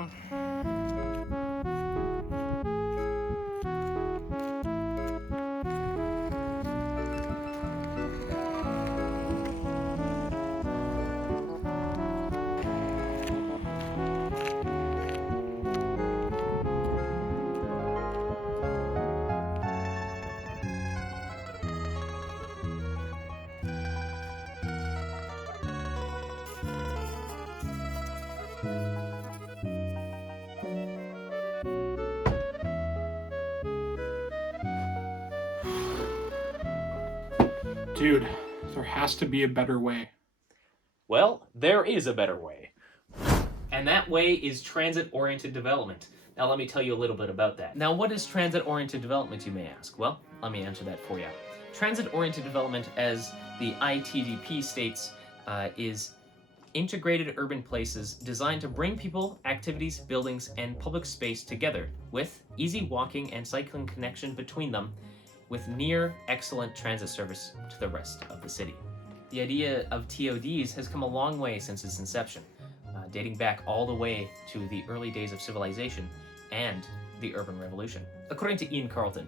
down. Dude, there has to be a better way. Well, there is a better way. And that way is transit-oriented development. Now let me tell you a little bit about that. Now what is transit-oriented development, you may ask? Well, let me answer that for you. Transit-oriented development, as the ITDP states, is integrated urban places designed to bring people, activities, buildings, and public space together with easy walking and cycling connection between them, with near excellent transit service to the rest of the city. The idea of TODs has come a long way since its inception, dating back all the way to the early days of civilization and the urban revolution. According to Ian Carlton,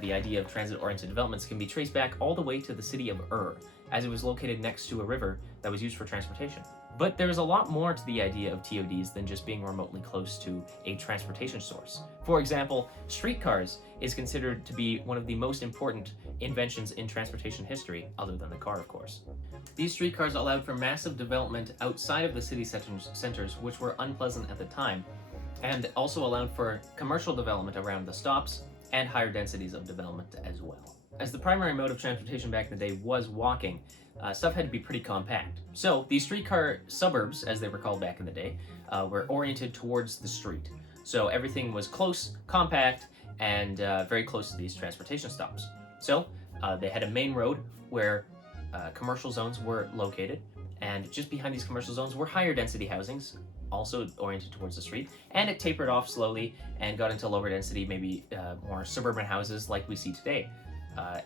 the idea of transit-oriented developments can be traced back all the way to the city of Ur, as it was located next to a river that was used for transportation. But there's a lot more to the idea of TODs than just being remotely close to a transportation source. For example, streetcars is considered to be one of the most important inventions in transportation history, other than the car, of course. These streetcars allowed for massive development outside of the city centers, which were unpleasant at the time, and also allowed for commercial development around the stops and higher densities of development as well. As the primary mode of transportation back in the day was walking, stuff had to be pretty compact. So these streetcar suburbs, as they were called back in the day, were oriented towards the street. So everything was close, compact, and very close to these transportation stops. So they had a main road where commercial zones were located, and just behind these commercial zones were higher density housings, also oriented towards the street, and it tapered off slowly and got into lower density, maybe more suburban houses like we see today.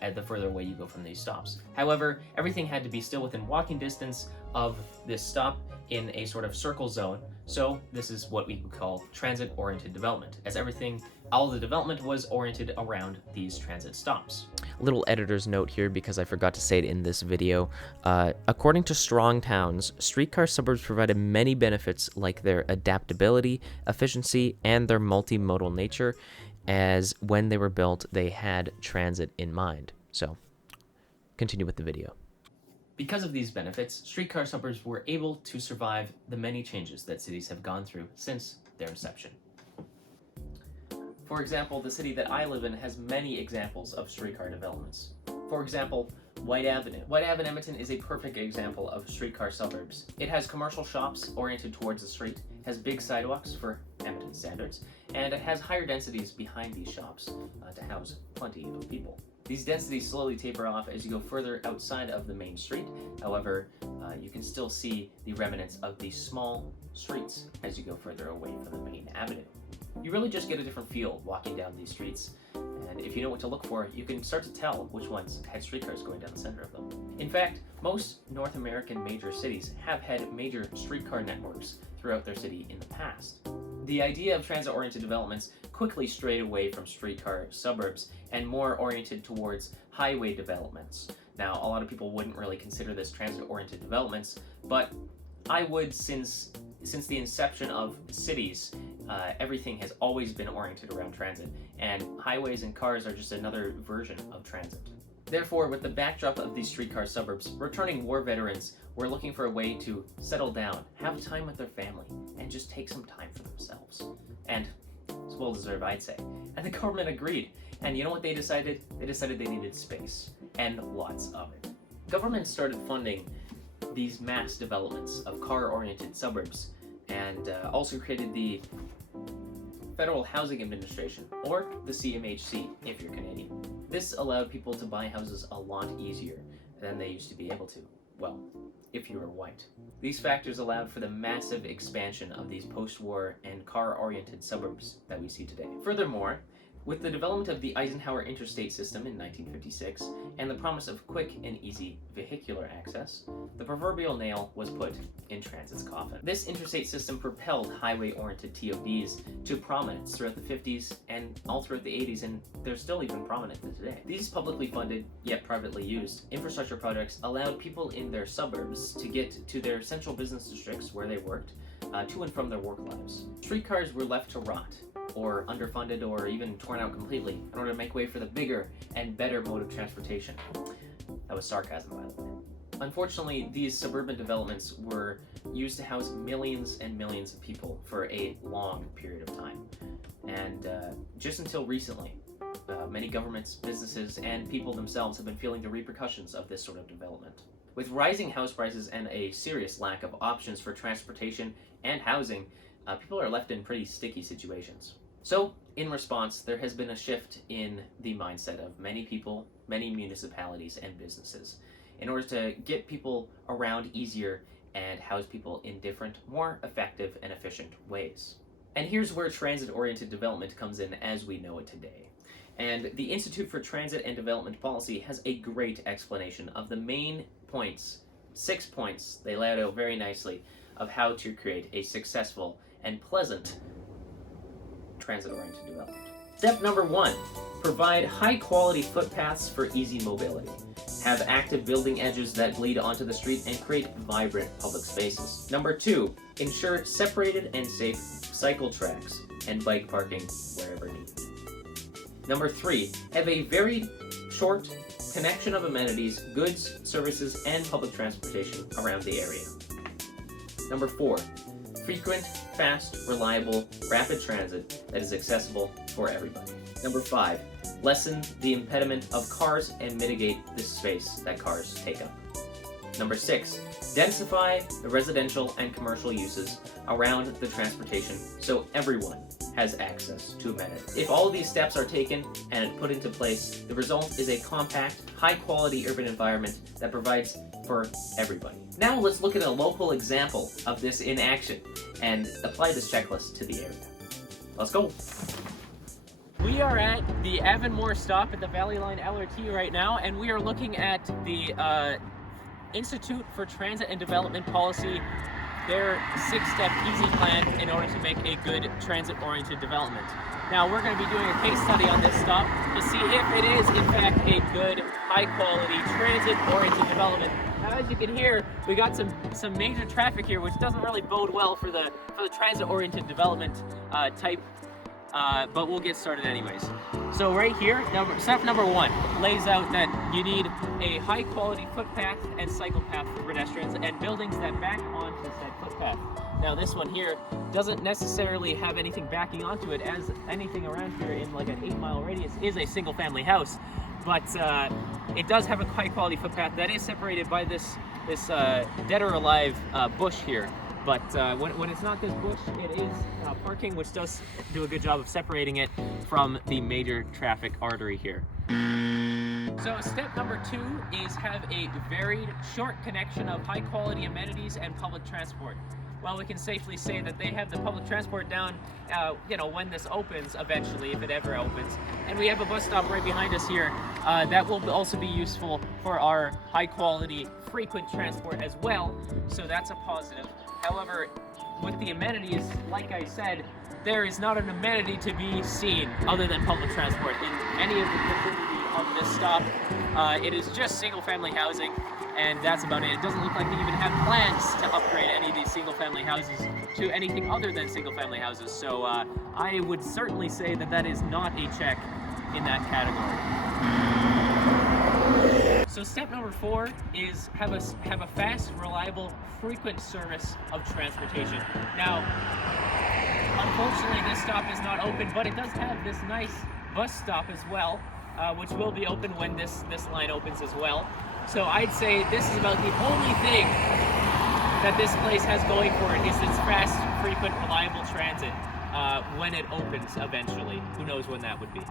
At the further away you go from these stops. However, everything had to be still within walking distance of this stop in a sort of circle zone, so this is what we would call transit-oriented development, as all the development was oriented around these transit stops. Little editor's note here because I forgot to say it in this video. According to Strong Towns, streetcar suburbs provided many benefits like their adaptability, efficiency, and their multimodal nature, as when they were built, they had transit in mind. So, continue with the video. Because of these benefits, streetcar suburbs were able to survive the many changes that cities have gone through since their inception. For example, the city that I live in has many examples of streetcar developments. For example, White Avenue. White Avenue, Edmonton is a perfect example of streetcar suburbs. It has commercial shops oriented towards the street, has big sidewalks for Edmonton standards, and it has higher densities behind these shops to house plenty of people. These densities slowly taper off as you go further outside of the main street. However, you can still see the remnants of these small streets as you go further away from the main avenue. You really just get a different feel walking down these streets, and if you know what to look for, you can start to tell which ones had streetcars going down the center of them. In fact, most North American major cities have had major streetcar networks throughout their city in the past. The idea of transit-oriented developments quickly strayed away from streetcar suburbs and more oriented towards highway developments. Now, a lot of people wouldn't really consider this transit-oriented developments, but I would, since the inception of cities, everything has always been oriented around transit, and highways and cars are just another version of transit. Therefore, with the backdrop of these streetcar suburbs, returning war veterans were looking for a way to settle down, have time with their family, and just take some time for themselves. And it's well deserved, I'd say. And the government agreed. And you know what they decided? They decided they needed space, and lots of it. Government started funding these mass developments of car-oriented suburbs, and also created the Federal Housing Administration, or the CMHC if you're Canadian. This allowed people to buy houses a lot easier than they used to be able to. Well, if you were white. These factors allowed for the massive expansion of these post-war and car-oriented suburbs that we see today. Furthermore, With the development of the Eisenhower Interstate System in 1956 and the promise of quick and easy vehicular access, the proverbial nail was put in transit's coffin. This interstate system propelled highway-oriented TODs to prominence throughout the 50s and all throughout the 80s, and they're still even prominent today. These publicly funded, yet privately used, infrastructure projects allowed people in their suburbs to get to their central business districts where they worked, to and from their work lives. Streetcars were left to rot, or underfunded, or even torn out completely in order to make way for the bigger and better mode of transportation. That was sarcasm, by the way. Unfortunately, these suburban developments were used to house millions and millions of people for a long period of time. And just until recently, many governments, businesses, and people themselves have been feeling the repercussions of this sort of development. With rising house prices and a serious lack of options for transportation and housing, people are left in pretty sticky situations. So, in response, there has been a shift in the mindset of many people, many municipalities, and businesses in order to get people around easier and house people in different, more effective and efficient ways. And here's where transit-oriented development comes in as we know it today. And the Institute for Transit and Development Policy has a great explanation of the main points, 6 points, they lay it out very nicely, of how to create a successful and pleasant transit-oriented development. Step number 1, provide high-quality footpaths for easy mobility. Have active building edges that bleed onto the street and create vibrant public spaces. Number 2, ensure separated and safe cycle tracks and bike parking wherever needed. Number 3, have a very short connection of amenities, goods, services, and public transportation around the area. Number 4, frequent, fast, reliable, rapid transit that is accessible for everybody. Number 5, lessen the impediment of cars and mitigate the space that cars take up. Number 6, densify the residential and commercial uses around the transportation so everyone has access to amenities. If all of these steps are taken and put into place, the result is a compact, high-quality urban environment that provides for everybody. Now let's look at a local example of this in action and apply this checklist to the area. Let's go. We are at the Avonmore stop at the Valley Line LRT right now, and we are looking at the Institute for Transit and Development Policy, their 6-step easy plan in order to make a good transit-oriented development. Now we're going to be doing a case study on this stop to see if it is in fact a good, high-quality transit-oriented development. Now as you can hear, we got some major traffic here, which doesn't really bode well for the transit-oriented development type. But we'll get started anyways. So right here, step number 1 lays out that you need a high quality footpath and cycle path for pedestrians and buildings that back onto said footpath. Now this one here doesn't necessarily have anything backing onto it, as anything around here in like an 8-mile radius is a single family house. But it does have a high quality footpath that is separated by this dead or alive bush here. But when it's not this bush, it is parking, which does do a good job of separating it from the major traffic artery here. So step number 2 is have a varied, short connection of high quality amenities and public transport. Well, we can safely say that they have the public transport down, when this opens eventually, if it ever opens. And we have a bus stop right behind us here that will also be useful for our high quality, frequent transport as well. So that's a positive. However, with the amenities, like I said, there is not an amenity to be seen other than public transport in any of the vicinity of this stop. It is just single-family housing, and that's about it. It doesn't look like they even have plans to upgrade any of these single-family houses to anything other than single-family houses. So I would certainly say that that is not a check in that category. So step number 4 is have a fast, reliable, frequent service of transportation. Now, unfortunately, this stop is not open, but it does have this nice bus stop as well, which will be open when this line opens as well. So I'd say this is about the only thing that this place has going for it is its fast, frequent, reliable transit when it opens eventually. Who knows when that would be.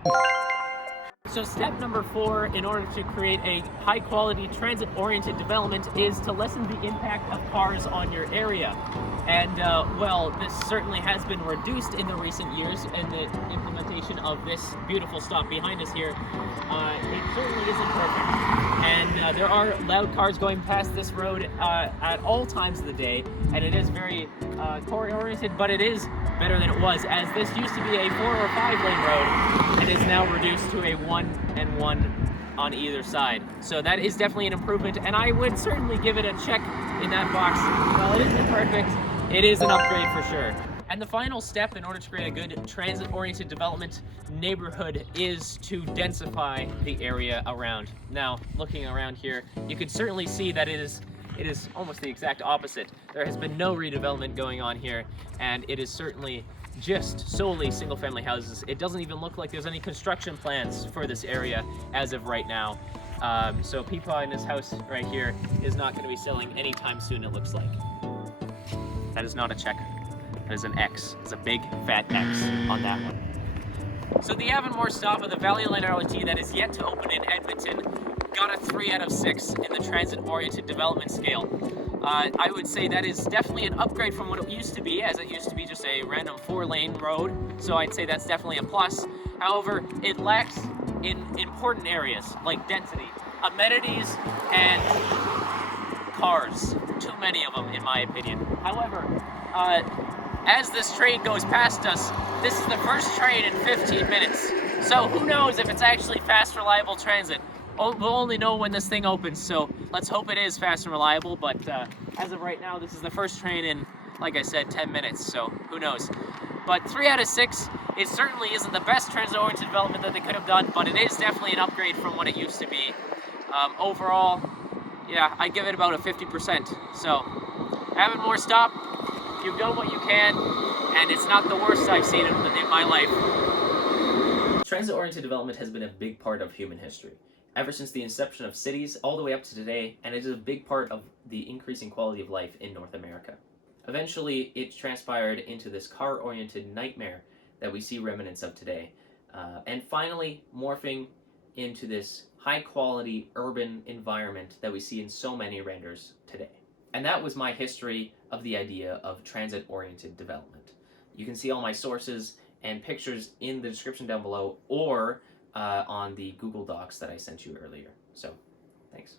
So step number 4 in order to create a high-quality transit-oriented development is to lessen the impact of cars on your area. And well, this certainly has been reduced in the recent years in the implementation of this beautiful stop behind us here. It certainly isn't perfect. And there are loud cars going past this road at all times of the day, and it is very car-oriented, but it is better than it was, as this used to be a 4 or 5 lane road and is now reduced to a 1 and 1 on either side. So that is definitely an improvement, and I would certainly give it a check in that box. While it isn't perfect, it is an upgrade for sure. And the final step in order to create a good transit-oriented development neighborhood is to densify the area around. Now, looking around here, you can certainly see that it is almost the exact opposite. There has been no redevelopment going on here, and it is certainly just solely single-family houses. It doesn't even look like there's any construction plans for this area as of right now. So Peepaw in his house right here is not going to be selling anytime soon, it looks like. That is not a check. That is an X. It's a big, fat X on that one. So the Avonmore stop of the Valley Line LRT that is yet to open in Edmonton got a 3 out of 6 in the transit-oriented development scale. I would say that is definitely an upgrade from what it used to be, as it used to be just a random 4-lane road, so I'd say that's definitely a plus. However, it lacks in important areas like density, amenities, and cars. Too many of them, in my opinion. However, as this train goes past us, this is the first train in 15 minutes. So who knows if it's actually fast, reliable transit. We'll only know when this thing opens, so let's hope it is fast and reliable, but as of right now, this is the first train in, like I said, 10 minutes, so who knows. But 3 out of 6, it certainly isn't the best transit-oriented development that they could have done, but it is definitely an upgrade from what it used to be. Overall, yeah, I give it about a 50%. So, Avonmore stop, you've done what you can, and it's not the worst I've seen in my life. Transit-oriented development has been a big part of human history, ever since the inception of cities all the way up to today, and it is a big part of the increasing quality of life in North America. Eventually, it transpired into this car-oriented nightmare that we see remnants of today, and finally morphing into this high-quality urban environment that we see in so many renders today. And that was my history of the idea of transit-oriented development. You can see all my sources and pictures in the description down below, or on the Google Docs that I sent you earlier. So, thanks.